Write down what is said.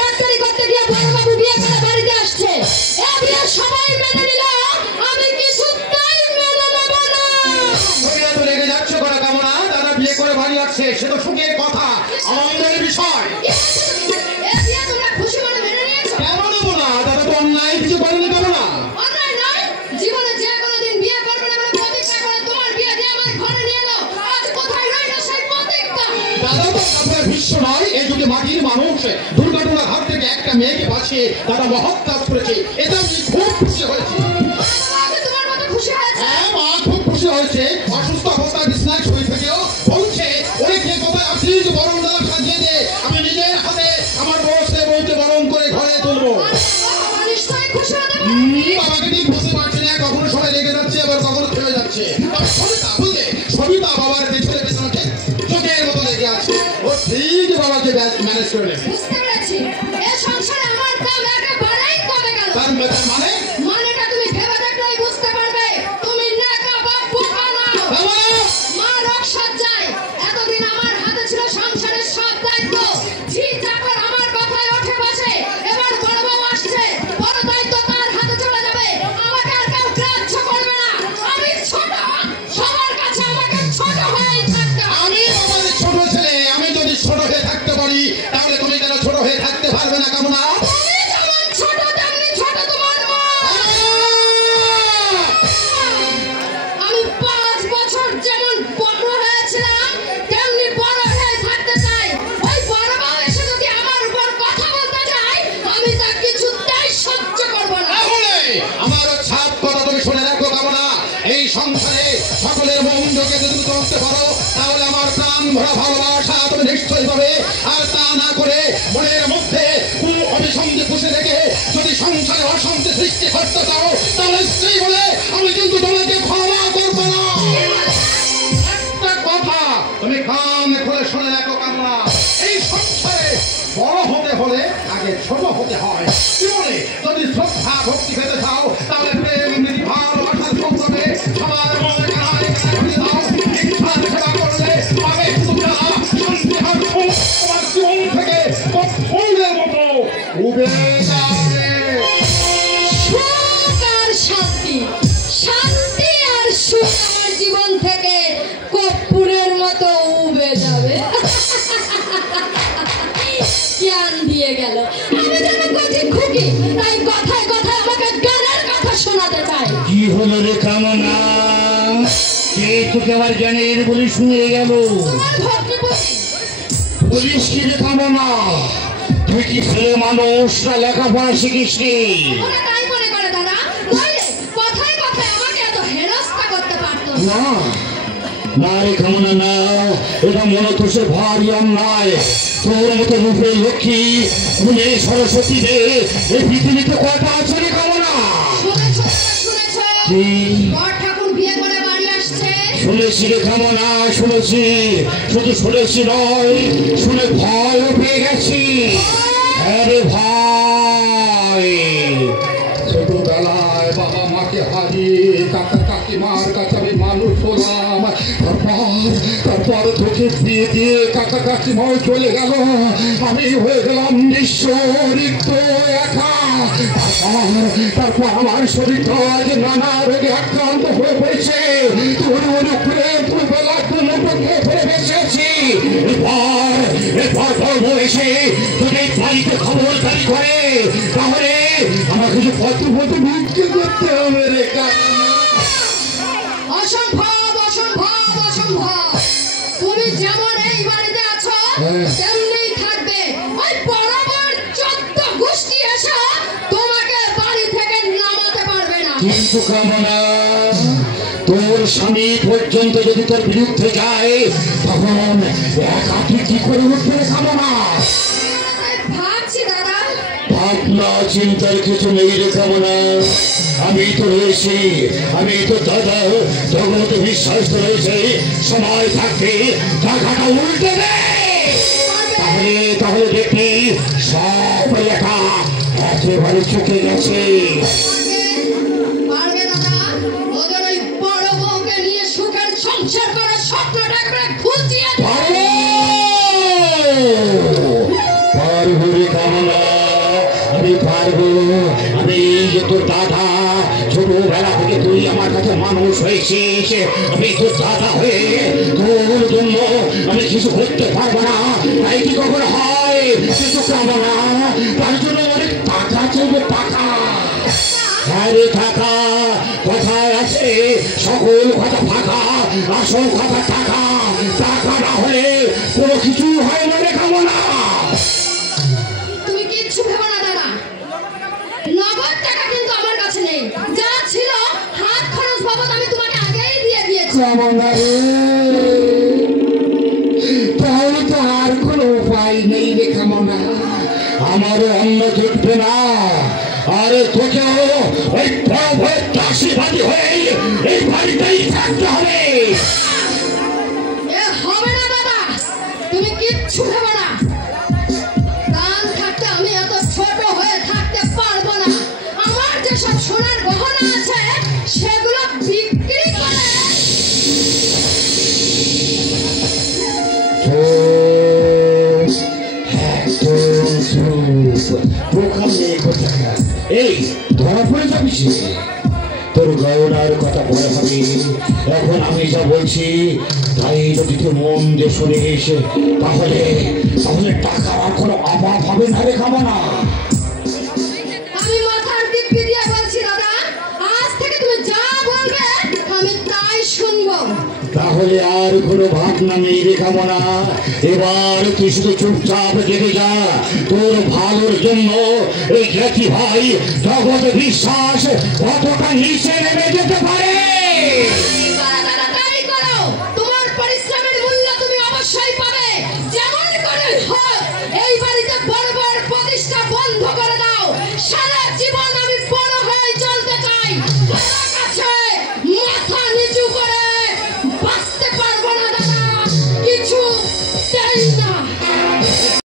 ডাক্তারি করতে গিয়ে বড়বাবু বিয়ে করে বাড়িতে আসছে। এ বিয়ে সবাই মেনে নিল, আমি কিছুতেই মেনে নেব না। তুমি এত রেগে যাচ্ছ করে কামনা? দাদা বিয়ে করে বাড়ি আসছে, সে তো সুখের কথা, আনন্দের বিষয়। এ বিয়ে তোমরা খুশি মনে মেনে নিয়েছো? কেন নেবো না? দাদা তো অন্যায় কিছু করেনি কামনা। অন্যায় নয়, জীবনে যে কোনোদিন বিয়ে করবে না বলে প্রতিজ্ঞা করে তোমার বিয়ে দিয়ে আমার ঘরে নিয়ে এলো। আজ কোথায় রইল সেই প্রতিজ্ঞা? দাদা তো আপনার বিশ্ব নয়, এই যুগে মাটির মানুষ দুর্ঘটনার হাত থেকে একটা মেয়েকে বাঁচিয়ে দাদা মহৎ কাজ করেছে, এটা আমি খুব খুশি হয়েছি। তোমার মতো খুশি হয়েছে? হ্যাঁ মা, খুব খুশি হয়েছে। অসুস্থ অবস্থায় বিছনায় শুয়ে থেকেও বলছে, ওরে কে কোথায় আছিস, বরং দাদা সাজিয়ে দে, আমি নিজের হাতে আমার বয়সে বউকে বরণ করে ঘরে তুলবো। নিশ্চয়ই খুশি হতে বাবাকে ঠিক বুঝতে পারছি না, কখনো সবাই রেগে যাচ্ছে, আবার কখনো থেমে যাচ্ছে। তবে সবিতা বুঝলে, সবিতা বাবার পেছনে পেছনে ঠিক চোখের মতো লেগে আছে, ও ঠিক বাবাকে ম্যানেজ করে নেবে। বুঝতে পেরেছি, এ সংসারে আমার দাম একেবারেই কমে গেল। তার মানে মানেটা তুমি ভেবে দেখলেই বুঝতে পারবে। তুমি নেকা বা বোকা নও। মা রোগ সজ্জায়, এতদিন আমার হাতে ছিল সংসারের সব দায়িত্ব। ঝি চাকর আমার কথায় ওঠে বসে। এবার বড় বউ আসছে, বড় দায়িত্ব তার হাতে চলে যাবে। আমাকে আর কেউ গ্রাহ্য করবে না। আমি ছোট, সবার কাছে আমাকে ছোট হয়েই থাকতে হবে। আমি আমার ছোট ছেলে, আমি যদি ছোট হয়ে থাকতে পারি, তাহলে তুমি কেন ছোট হয়ে থাকতে পারবে না কামনা? তুমি যেমন ছোট তেমনি ছোট তোমার মা। আমি 5 বছর যেমন বড় হয়েছিলাম তেমনি বড় হয়ে থাকতে চাই। ওই বড় বউ এসে যদি আমার উপর কথা বলতে যায়, আমি তা কিছুতেই সহ্য করব না। তাহলে আমার ছাপ কথা তুমি শুনে রাখো কামনা, এই সংসারে সকলের মঙ্গলকে যদি করতে পারো, তাহলে আমার প্রাণ ভরা ভালোবাসা তুমি নিশ্চয়ই পাবে। আর তা না করে মনের মধ্যে কোনো অভিসন্ধি পুষে রেখে যদি সংসারে অশান্তি সৃষ্টি করতে চাও, তাহলে সেই বলে আমি কিন্তু তোমাকে ক্ষমা করবো না। একটা কথা তুমি কান খুলে শুনে রাখো কামনা, এই সংসারে বড় হতে হলে আগে ছোট হতে হয়। জীবনে যদি শ্রদ্ধা ভক্তি পেতে চাও, তাহলে প্রেম নীতি ভালোবাসার সম্পর্কে সবার মনে কানায় কানায় দাও। ইচ্ছার সেবা করলে পাবে তোমরা শান্তি আর সুখ, তোমার জীবন থেকে ফুলের মতো উবে যাবে। সুখ আর শান্তি, শান্তি আর সুখ আমার জীবন থেকে কর্পূরের মতো উবে যাবে। জ্ঞান দিয়ে গেল। আমি যেন কচি খুকি, তাই কথায় কথায় আমাকে জ্ঞানের কথা শোনাতে চাই। কি হলো রে কামনা? কে তোকে আবার জ্ঞানের বলে শুনে গেল? তোমার ভগ্নিপতি। বলিস কি রে কামনা? তুই কি ছেলে মানুষ না লেখাপড়া শিখিস নি? ওরা তাই মনে করে দাদা, নইলে কথায় কথায় আমাকে এত হেনস্থা করতে পারতো না। না না রে কামনা না, এটা মনে তো সে ভারী অন্যায়। তোর মতো রূপে লক্ষ্মী গুণে সরস্বতী রে এই পৃথিবীতে কয়টা আছে রে কামনা? শুনেছো দাদা, শুনেছো? কি বর ঠাকুর বিয়ে করে বাড়ি আসছে। শুনেছি রে কামনা, শুনেছি। শুধু শুনেছি নয়, শুনে ভয়ও পেয়ে গেছি। আরে ভাই, ছোটবেলায় বাবা মাকে হারিয়ে কাকা কাকিমার কাছে আমি মানুষ হলাম। তারপর তোকে বিয়ে দিয়ে কাকা কাকিমাও চলে গেল, আমি হয়ে গেলাম নিঃস্ব, রিক্ত, একা। তারপর আমার শরীরটা আজ নানা রোগে আক্রান্ত হয়ে পড়েছে। তোর উপরে দুবেলা দুটো খেয়ে ফেলে বেঁচেছি। এরপর বলবো এসে তোদের বাড়িতে খবর জারি করে, তাহলে আমাকে যে পত্র পত্র ভিক্ষে করতে হবে রে কাকা। অসম্ভব, অসম্ভব, অসম্ভব। তুমি যেমন এই বাড়িতে আছো তেমনি থাকবে। ওই বড় বড় 14 গোষ্ঠী এসে তোমাকে বাড়ি থেকে নামাতে পারবে না। কিন্তু কামনা, তোর স্বামী পর্যন্ত যদি তোর বিরুদ্ধে যায়, তখন একা তুই কি করে উঠবে কামনা? ভাবছি দাদা। ভাবনা চিন্তার কিছু নেই রে কামনা। আমি তো রয়েছি, আমি তো দাদা, তোর মতো বিশ্বাস তো রয়েছে। সময় থাকতে টাকাটা উল্টে দে, তাহলে দেখবি সব লেখা একেবারে চুকে গেছে। পারবে দাদা, ওদের ওই বড় বউকে নিয়ে সুখের সংসার করার স্বপ্নটা একবার খুঁজিয়ে তোর দাদা, ছোটবেলা থেকে তুই আমার কাছে মানুষ হয়েছিস, আমি তোর দাদা হয়ে তোর জন্য আমি কিছু করতে পারবো না। তাই কি কখনো হয় কিছু পাবো না, তার জন্য অনেক টাকা চাইবে, টাকা। আরে টাকা কোথায় আছে? সকল কথা ফাঁকা, আসল কথা টাকা। টাকা না হলে কোনো কিছু হয় না রে কামনা। তুমি কিচ্ছু ভেবো না দাদা, নগদ টাকা কিন্তু আমার কাছে নেই। যা ছিল হাত খরচ বাবদ আমি তোমাকে আগেই দিয়ে দিয়েছি। কামনা রে, তাহলে তো আর কোনো উপায় নেই রে কামনা, আমারও অন্ন জুটবে না। আরে তোকেও ওই ভয়ের দাসীবাদী হয়ে এই বাড়িতেই থাকতে হবে। এ হবে না দাদা, তুমি কিচ্ছু ভেবো না। প্রাণ থাকতে আমি এত ছোট হয়ে থাকতে পারবো না। আমার যেসব সোনার গহনা আছে সেগুলো বিক্রি করে এই ধরা পড়ে যাবি, তোর গয়নার কথা পরে হবে। এখন আমি যা বলছি তাই যদি তুই মন দিয়ে শুনিস, তাহলে তাহলে টাকার আর কোনো অভাব হবে না রে কামনা। আমি মাথার দিব্যি দিয়ে বলছি দাদা, আজ থেকে তুমি যা বলবে আমি তাই শুনবো। তাহলে আর কোনো ভাবনা নেই রে কামনা, এবার তুই শুধু চুপচাপ দেখে যা। তোর ভালোর জন্য এই জ্ঞাতি ভাই জগৎ বিশ্বাস কতটা নিচে নেমে যেতে পারে। দাদা তাই করো, তোমার পরিশ্রমের মূল্য তুমি অবশ্যই পাবে। যেমন করে হোক এই